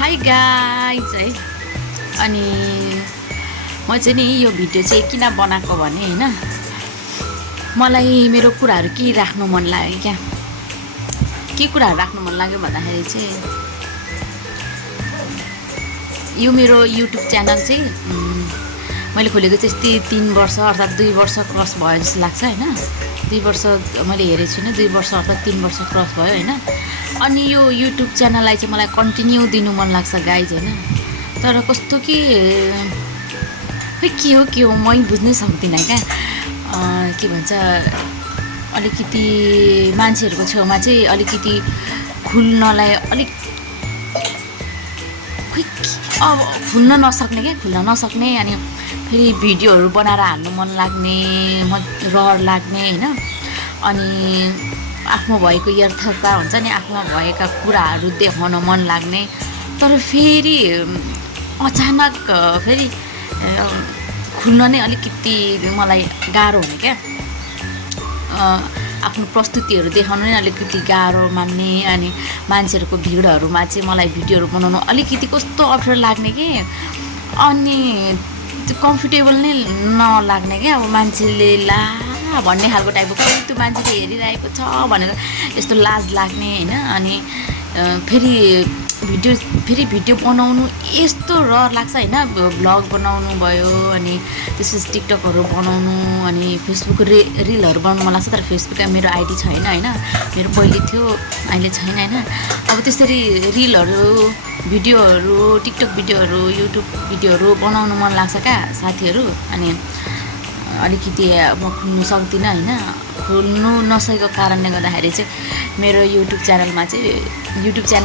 Hi guys है। अनि म चाहिँ नि यो भिडियो चाहिँ किन बनाएको भने हैन, मलाई मेरो कुराहरू के राख्नु मन लाग्यो क्या। के कुराहरू राख्नु मन लाग्यो भन्दाखेरि चाहिँ यो मेरो युट्युब च्यानल चाहिँ मैले खोलेको चाहिँ यस्तै 3 वर्ष अर्थात् 2 वर्ष क्रस भयो जस्तो लाग्छ हैन। 2 वर्ष मैले हेरेको छुइनँ, 2 वर्ष अर्थात् 3 वर्ष क्रस भयो हैन। अनि यो युट्युब च्यानललाई चाहिँ मलाई कन्टिन्यू दिनु मन लाग्छ गाइज हैन। तर कस्तो कि के हो मै बुझ्नै सक्दिनँ क्या। के भन्छ, अलिकति मान्छेहरूको छेउमा चाहिँ अलिकति खुल्नलाई अलिक अब खुल्न नसक्ने अनि फेरि भिडियोहरू बनाएर हाल्नु मन लाग्ने, रहर लाग्ने हैन। अनि आफ्नो भएको यथार्थता हुन्छ नि, आफ्ना भएका कुराहरू देखाउन मन लाग्ने, तर फेरि अचानक फेरि खुल्न नै अलिकति मलाई गाह्रो हुने क्या। आफ्नो प्रस्तुतिहरू देखाउनु नै अलिकति गाह्रो मान्ने। अनि मान्छेहरूको भिडहरूमा चाहिँ मलाई भिडियोहरू बनाउनु अलिकति कस्तो अप्ठ्यारो लाग्ने कि। अनि त्यो कम्फर्टेबल नै नलाग्ने क्या। अब मान्छेले ला भन्ने खालको टाइपको त्यो मान्छेले हेरिरहेको छ भनेर यस्तो लाज लाग्ने हैन। अनि फेरि भिडियो बनाउनु यस्तो रहर लाग्छ हैन। भ्लग बनाउनु भयो, अनि त्यसपछि टिकटकहरू बनाउनु, अनि फेसबुक रिलहरू बनाउनु मन लाग्छ। तर फेसबुकमा मेरो आइडी छैन हैन। मेरो पहिले थियो, अहिले छैन हैन। अब त्यसरी रिलहरू, भिडियोहरू, टिकटक भिडियोहरू, युट्युब भिडियोहरू बनाउनु मन लाग्छ क्या साथीहरू। अनि अलिकति म खुल्नु सक्दिनँ हैन। खुल्नु नसकेको कारणले गर्दाखेरि चाहिँ मेरो युट्युब च्यानल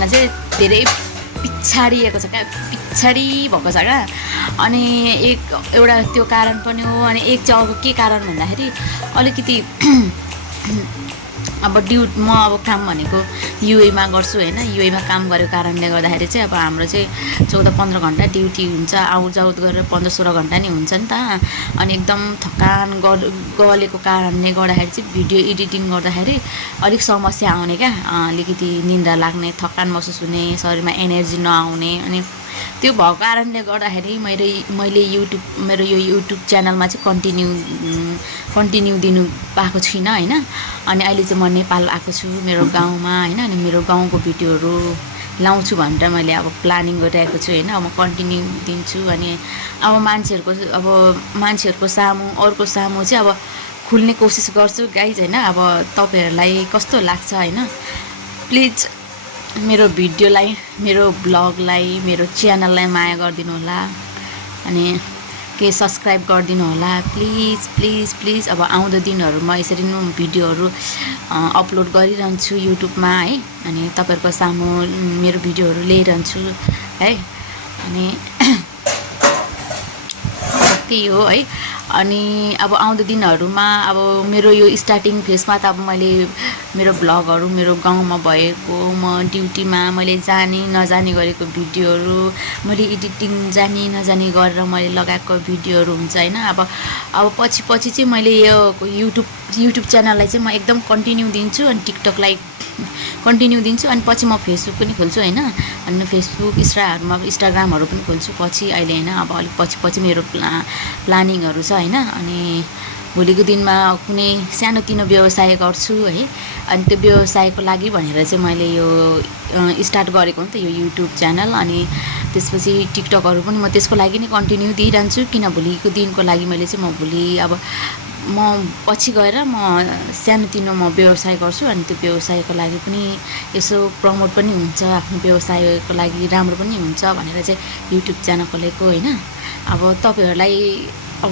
चाहिँ धेरै पछाडिएको छ क्या, पछाडि भएको छ क्या। अनि एउटा त्यो कारण पनि हो। अनि एक चाहिँ अब के कारण भन्दाखेरि अलिकति अब म अब काम भनेको युएमा गर्छु हैन। युएमा काम गरेको कारणले गर्दाखेरि चाहिँ अब हाम्रो चाहिँ 14-15 घन्टा ड्युटी हुन्छ। आउट गरेर 15-16 घन्टा नै हुन्छ नि त। अनि एकदम थकान गलेको कारणले गर्दाखेरि चाहिँ भिडियो एडिटिङ गर्दाखेरि अलिक समस्या आउने क्या। अलिकति निन्द्रा लाग्ने, थकान महसुस हुने, शरीरमा एनर्जी नआउने। अनि त्यो भएको कारणले गर्दाखेरि मैले मेरो यो युट्युब च्यानलमा चाहिँ कन्टिन्यू दिनु पाएको छुइनँ हैन। अनि अहिले चाहिँ म नेपाल आएको छु, मेरो गाउँमा हैन। अनि मेरो गाउँको भिडियोहरू लाउँछु भनेर मैले अब प्लानिङ गरिरहेको छु हैन। अब म कन्टिन्यू दिन्छु। अनि अब मान्छेहरूको सामु, अरूको सामु चाहिँ अब खुल्ने कोसिस गर्छु गाइज हैन। अब तपाईँहरूलाई कस्तो लाग्छ हैन, प्लिज मेरो भिडियोलाई, मेरो ब्लगलाई, मेरो च्यानललाई माया गरिदिनु होला। अनि केही सब्सक्राइब गरिदिनु होला प्लिज। अब आउँदो दिनहरूमा यसरी नै भिडियोहरू अपलोड गरिरहन्छु युट्युबमा है। अनि तपाईँहरूको सामु मेरो भिडियोहरू ल्याइरहन्छु है। अनि त्यही हो है। अनि अब आउँदो दिनहरूमा अब मेरो यो स्टार्टिङ फेजमा त अब मैले मेरो ब्लगहरू, मेरो गाउँमा भएको, म ड्युटीमा मैले जाने नजाने गरेको भिडियोहरू, मैले एडिटिङ जाने नजाने गरेर मैले लगाएको भिडियोहरू हुन्छ हैन। अब पछि चाहिँ मैले यो युट्युब च्यानललाई चाहिँ म एकदम कन्टिन्यू दिन्छु। अनि टिकटकलाई कन्टिन्यू दिन्छु। अनि पछि म फेसबुक पनि खोल्छु हैन। अनि फेसबुक, इन्स्टाग्रामहरू पनि खोल्छु पछि, अहिले हैन। अब अलिक पछि मेरो प्लानिङहरू छ हैन। अनि भोलिको दिनमा कुनै सानोतिनो व्यवसाय गर्छु है। अनि त्यो व्यवसायको लागि भनेर चाहिँ मैले यो स्टार्ट गरेको हो नि त यो युट्युब च्यानल। अनि त्यसपछि टिकटकहरू पनि म त्यसको लागि नै कन्टिन्यू दिइरहन्छु। किन भोलिको दिनको लागि मैले चाहिँ म पछि गएर म सानोतिनो व्यवसाय गर्छु। अनि त्यो व्यवसायको लागि पनि यसो प्रमोट पनि हुन्छ, आफ्नो व्यवसायको लागि राम्रो पनि हुन्छ भनेर चाहिँ युट्युब च्यानल खोलेको हैन। अब तपाईँहरूलाई अब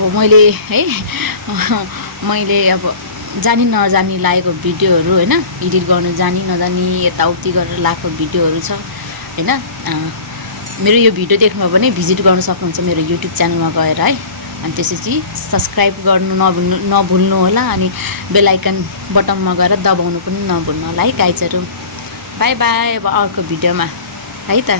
मैले अब जानी नजानी लागेको भिडियोहरू हैन, एडिट गर्नु जानी नजानी यताउति गरेर लगाएको भिडियोहरू छ हैन। मेरो यो भिडियो देख्नुभयो भने भिजिट गर्न सक्नुहुन्छ मेरो युट्युब च्यानलमा गएर है। अनि त्यसपछि सब्सक्राइब गर्नु नभुल्नु होला। अनि बेल आइकन बटनमा गएर दबाउनु पनि नभुल्नु होला है गाइजहरू। बाई। अब अर्को भिडियोमा है त।